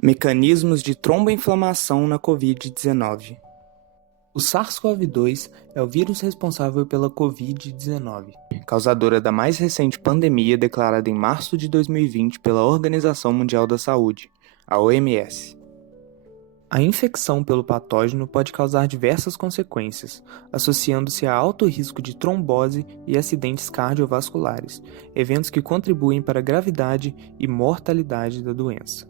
Mecanismos de tromboinflamação na Covid-19. O SARS-CoV-2 é o vírus responsável pela Covid-19, causadora da mais recente pandemia declarada em março de 2020 pela Organização Mundial da Saúde, a OMS. A infecção pelo patógeno pode causar diversas consequências, associando-se a alto risco de trombose e acidentes cardiovasculares, eventos que contribuem para a gravidade e mortalidade da doença.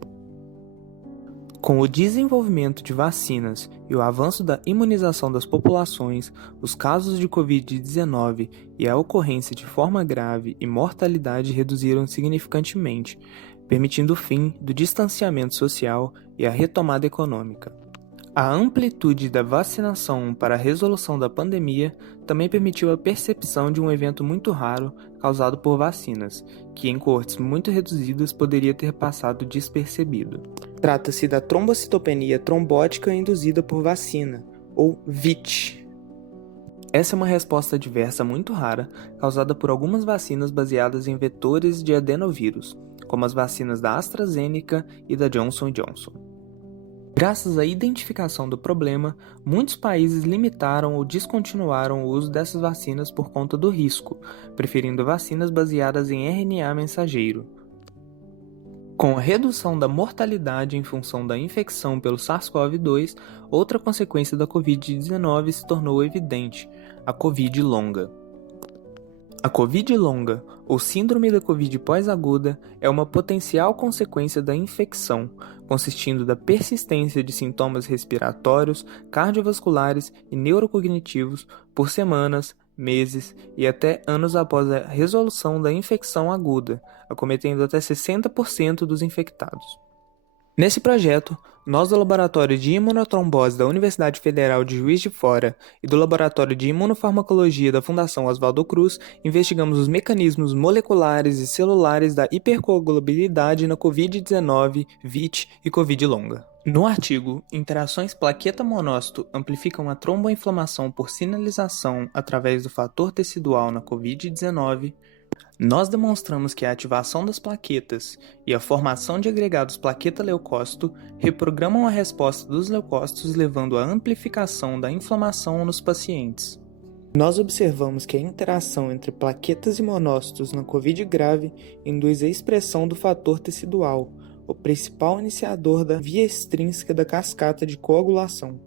Com o desenvolvimento de vacinas e o avanço da imunização das populações, os casos de Covid-19 e a ocorrência de forma grave e mortalidade reduziram significantemente, permitindo o fim do distanciamento social e a retomada econômica. A amplitude da vacinação para a resolução da pandemia também permitiu a percepção de um evento muito raro causado por vacinas, que em coortes muito reduzidas poderia ter passado despercebido. Trata-se da trombocitopenia trombótica induzida por vacina, ou VIT. Essa é uma resposta adversa muito rara, causada por algumas vacinas baseadas em vetores de adenovírus, como as vacinas da AstraZeneca e da Johnson & Johnson. Graças à identificação do problema, muitos países limitaram ou descontinuaram o uso dessas vacinas por conta do risco, preferindo vacinas baseadas em RNA mensageiro. Com a redução da mortalidade em função da infecção pelo SARS-CoV-2, outra consequência da Covid-19 se tornou evidente: a Covid longa. A Covid longa, ou síndrome da Covid pós-aguda, é uma potencial consequência da infecção, consistindo da persistência de sintomas respiratórios, cardiovasculares e neurocognitivos por semanas, meses e até anos após a resolução da infecção aguda, acometendo até 60% dos infectados. Nesse projeto, nós do Laboratório de Imunotrombose da Universidade Federal de Juiz de Fora e do Laboratório de Imunofarmacologia da Fundação Oswaldo Cruz investigamos os mecanismos moleculares e celulares da hipercoagulabilidade na Covid-19, VIT e Covid longa. No artigo Interações plaqueta-monócito amplificam a tromboinflamação por sinalização através do fator tecidual na Covid-19, nós demonstramos que a ativação das plaquetas e a formação de agregados plaqueta-leucócito reprogramam a resposta dos leucócitos, levando à amplificação da inflamação nos pacientes. Nós observamos que a interação entre plaquetas e monócitos na COVID grave induz a expressão do fator tecidual, o principal iniciador da via extrínseca da cascata de coagulação.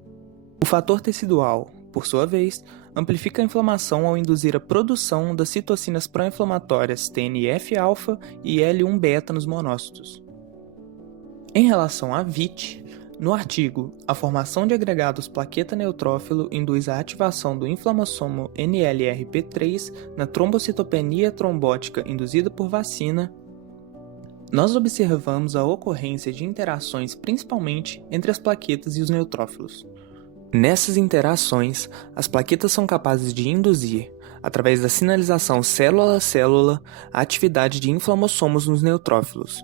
O fator tecidual, por sua vez, amplifica a inflamação ao induzir a produção das citocinas pró-inflamatórias TNF-alfa e L1-beta nos monócitos. Em relação à VIT, no artigo A formação de agregados plaqueta-neutrófilo induz a ativação do inflamossomo NLRP3 na trombocitopenia trombótica induzida por vacina, nós observamos a ocorrência de interações principalmente entre as plaquetas e os neutrófilos. Nessas interações, as plaquetas são capazes de induzir, através da sinalização célula a célula, a atividade de inflamossomos nos neutrófilos.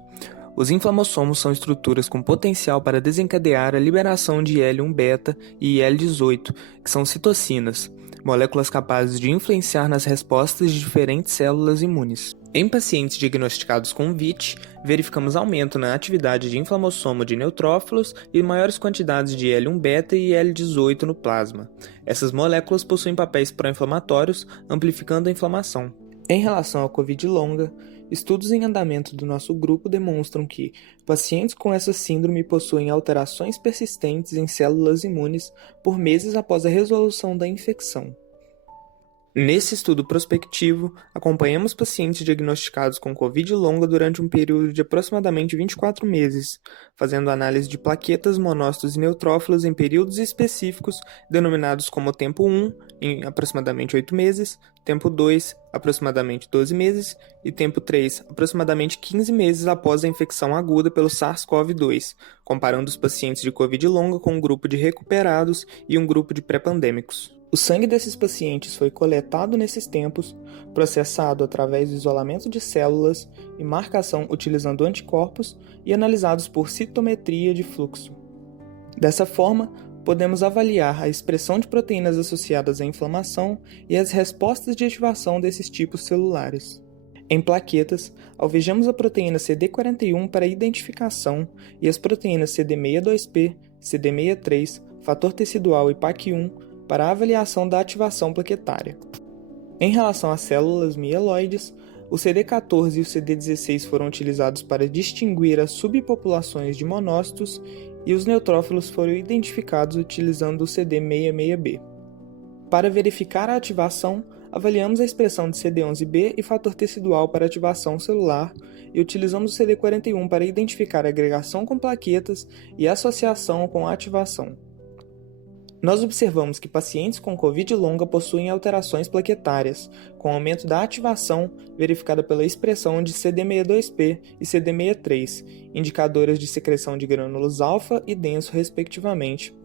Os inflamossomos são estruturas com potencial para desencadear a liberação de L1-beta e IL-18, que são citocinas, moléculas capazes de influenciar nas respostas de diferentes células imunes. Em pacientes diagnosticados com VIT, verificamos aumento na atividade de inflamossomo de neutrófilos e maiores quantidades de L1-beta e IL-18 no plasma. Essas moléculas possuem papéis pró-inflamatórios, amplificando a inflamação. Em relação à COVID longa, estudos em andamento do nosso grupo demonstram que pacientes com essa síndrome possuem alterações persistentes em células imunes por meses após a resolução da infecção. Nesse estudo prospectivo, acompanhamos pacientes diagnosticados com COVID longa durante um período de aproximadamente 24 meses, fazendo análise de plaquetas, monócitos e neutrófilos em períodos específicos, denominados como tempo 1, em aproximadamente 8 meses, tempo 2, aproximadamente 12 meses, e tempo 3, aproximadamente 15 meses após a infecção aguda pelo SARS-CoV-2, comparando os pacientes de COVID longa com um grupo de recuperados e um grupo de pré-pandêmicos. O sangue desses pacientes foi coletado nesses tempos, processado através do isolamento de células e marcação utilizando anticorpos e analisados por citometria de fluxo. Dessa forma, podemos avaliar a expressão de proteínas associadas à inflamação e as respostas de ativação desses tipos celulares. Em plaquetas, alvejamos a proteína CD41 para identificação e as proteínas CD62P, CD63, fator tecidual e PAC1 para avaliação da ativação plaquetária. Em relação às células mieloides, o CD14 e o CD16 foram utilizados para distinguir as subpopulações de monócitos e os neutrófilos foram identificados utilizando o CD66B. Para verificar a ativação, avaliamos a expressão de CD11B e fator tecidual para ativação celular e utilizamos o CD41 para identificar a agregação com plaquetas e associação com a ativação. Nós observamos que pacientes com COVID longa possuem alterações plaquetárias, com aumento da ativação verificada pela expressão de CD62P e CD63, indicadoras de secreção de grânulos alfa e denso respectivamente,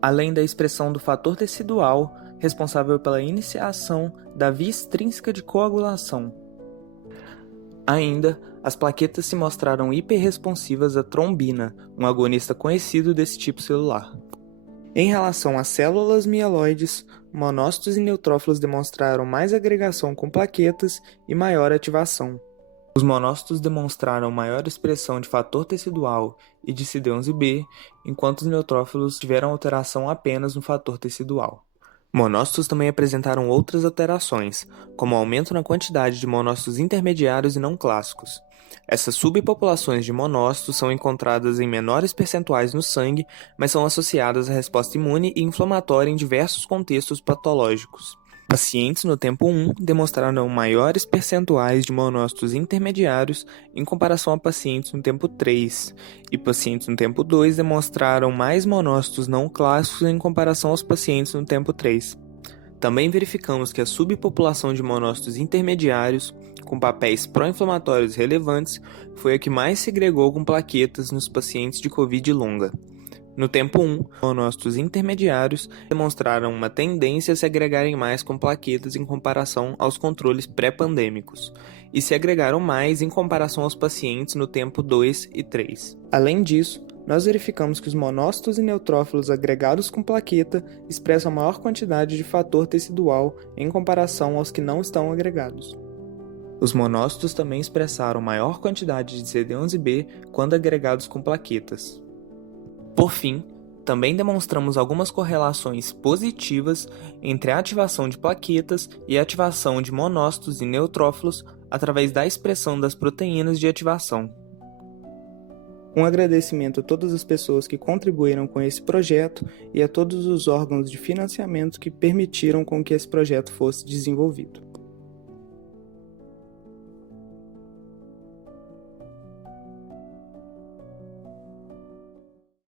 além da expressão do fator tecidual, responsável pela iniciação da via extrínseca de coagulação. Ainda, as plaquetas se mostraram hiperresponsivas à trombina, um agonista conhecido desse tipo celular. Em relação às células mieloides, monócitos e neutrófilos demonstraram mais agregação com plaquetas e maior ativação. Os monócitos demonstraram maior expressão de fator tecidual e de CD11B, enquanto os neutrófilos tiveram alteração apenas no fator tecidual. Monócitos também apresentaram outras alterações, como aumento na quantidade de monócitos intermediários e não clássicos. Essas subpopulações de monócitos são encontradas em menores percentuais no sangue, mas são associadas à resposta imune e inflamatória em diversos contextos patológicos. Pacientes no tempo 1 demonstraram maiores percentuais de monócitos intermediários em comparação a pacientes no tempo 3, e pacientes no tempo 2 demonstraram mais monócitos não clássicos em comparação aos pacientes no tempo 3. Também verificamos que a subpopulação de monócitos intermediários, com papéis pró-inflamatórios relevantes, foi a que mais segregou com plaquetas nos pacientes de COVID longa. No tempo 1, monócitos intermediários demonstraram uma tendência a se agregarem mais com plaquetas em comparação aos controles pré-pandêmicos, e se agregaram mais em comparação aos pacientes no tempo 2 e 3. Além disso, nós verificamos que os monócitos e neutrófilos agregados com plaqueta expressam maior quantidade de fator tecidual em comparação aos que não estão agregados. Os monócitos também expressaram maior quantidade de CD11B quando agregados com plaquetas. Por fim, também demonstramos algumas correlações positivas entre a ativação de plaquetas e a ativação de monócitos e neutrófilos através da expressão das proteínas de ativação. Um agradecimento a todas as pessoas que contribuíram com esse projeto e a todos os órgãos de financiamento que permitiram com que esse projeto fosse desenvolvido.